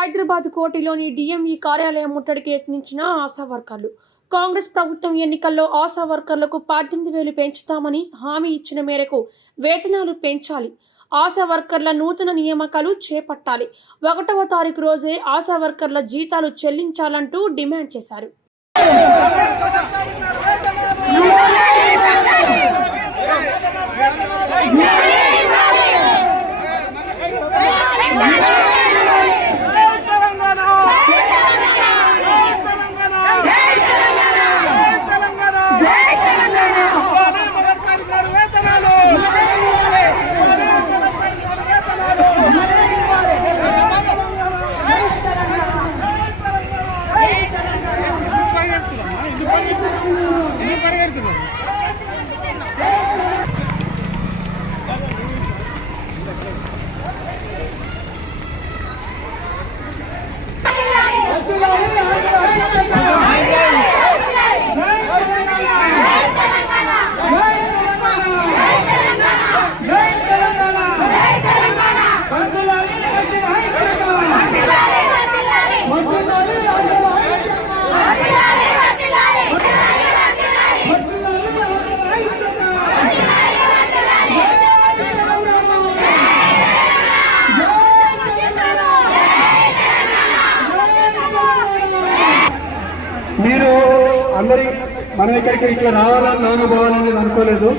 Hyderabad కోటిలోని DME కార్యాలయం ముట్టడికి యత్నించిన ఆశా వర్కర్లు కాంగ్రెస్ ప్రభుత్వం ఎన్నికల్లో ఆశా వర్కర్లకు పద్దెనిమిది వేలు పెంచుతామని హామీ ఇచ్చిన మేరకు వేతనాలు పెంచాలి ఆశా వర్కర్ల నూతన నియామకాలు చేపట్టాలి ఒకటవ తారీఖు రోజే ఆశా వర్కర్ల జీతాలు చెల్లించాలంటూ డిమాండ్ చేశారు കറങ്ങെടുക്കുന്നത് మీరు అందరి మనం ఇక్కడికి ఇట్లా రావాలని నానుభావాలని అనుకోలేదు